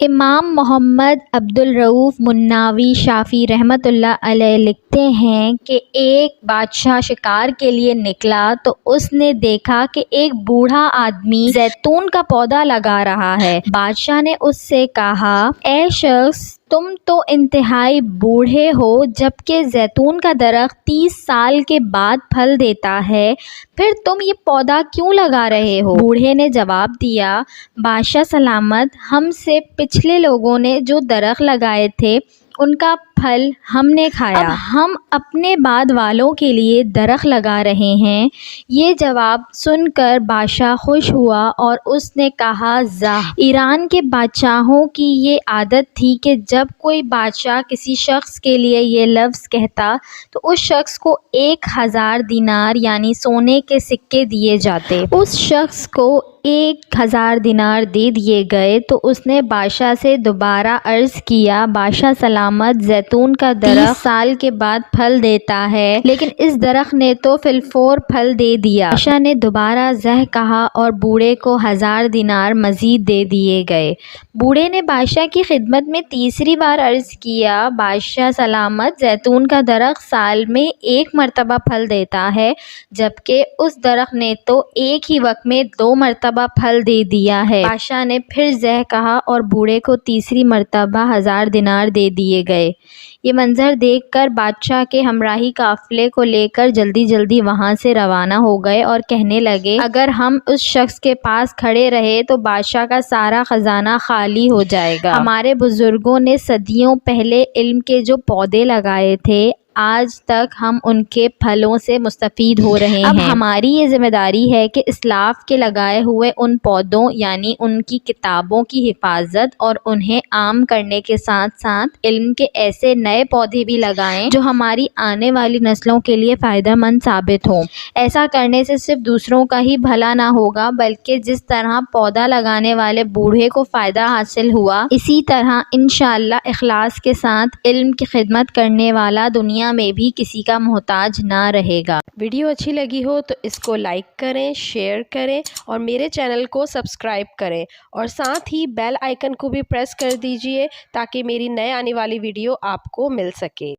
امام محمد عبدالرؤوف مناوی شافعی رحمۃ اللہ علیہ لکھتے ہیں کہ ایک بادشاہ شکار کے لیے نکلا تو اس نے دیکھا کہ ایک بوڑھا آدمی زیتون کا پودا لگا رہا ہے۔ بادشاہ نے اس سے کہا، اے شخص، تم تو انتہائی بوڑھے ہو جبکہ زیتون کا درخت 30 سال کے بعد پھل دیتا ہے، پھر تم یہ پودا کیوں لگا رہے ہو؟ بوڑھے نے جواب دیا، بادشاہ سلامت، ہم سے پچھلے لوگوں نے جو درخت لگائے تھے ان کا پھل ہم نے کھایا، اب ہم اپنے بعد والوں کے لیے درخت لگا رہے ہیں۔ یہ جواب سن کر بادشاہ خوش ہوا اور اس نے کہا، ایران کے بادشاہوں کی یہ عادت تھی کہ جب کوئی بادشاہ کسی شخص کے لیے یہ لفظ کہتا تو اس شخص کو 1000 دینار یعنی سونے کے سکے دیے جاتے۔ اس شخص کو 1000 دینار دے دیے گئے تو اس نے بادشاہ سے دوبارہ عرض کیا، بادشاہ سلامت، زیتون کا درخت 30 سال کے بعد پھل دیتا ہے لیکن اس درخت نے تو فی الفور پھل دے دیا۔ بادشاہ نے دوبارہ کہا اور بوڑھے کو 1000 دینار مزید دے دیے گئے۔ بوڑھے نے بادشاہ کی خدمت میں تیسری بار عرض کیا، بادشاہ سلامت، زیتون کا درخت سال میں 1 مرتبہ پھل دیتا ہے جبکہ اس درخت نے تو ایک ہی وقت میں 2 مرتبہ پھل دے دیا ہے۔ بادشاہ نے پھر کہا اور بوڑھے کو تیسری مرتبہ 1000 دینار دے دیے گئے۔ یہ منظر دیکھ کر بادشاہ کے ہمراہی قافلے کو لے کر جلدی جلدی وہاں سے روانہ ہو گئے اور کہنے لگے، اگر ہم اس شخص کے پاس کھڑے رہے تو بادشاہ کا سارا خزانہ خالی ہو جائے گا۔ ہمارے بزرگوں نے صدیوں پہلے علم کے جو پودے لگائے تھے، آج تک ہم ان کے پھلوں سے مستفید ہو رہے ہیں۔ اب ہماری یہ ذمہ داری ہے کہ اسلاف کے لگائے ہوئے ان پودوں یعنی ان کی کتابوں کی حفاظت اور انہیں عام کرنے کے ساتھ ساتھ علم کے ایسے نئے پودے بھی لگائیں جو ہماری آنے والی نسلوں کے لیے فائدہ مند ثابت ہوں۔ ایسا کرنے سے صرف دوسروں کا ہی بھلا نہ ہوگا بلکہ جس طرح پودا لگانے والے بوڑھے کو فائدہ حاصل ہوا، اسی طرح انشاءاللہ اخلاص کے ساتھ علم کی خدمت کرنے والا دنیا میں بھی کسی کا محتاج نہ رہے گا۔ ویڈیو اچھی لگی ہو تو اس کو لائک کریں، شیئر کریں اور میرے چینل کو سبسکرائب کریں اور ساتھ ہی بیل آئیکن کو بھی پریس کر دیجئے تاکہ میری نئے آنے والی ویڈیو آپ کو مل سکے۔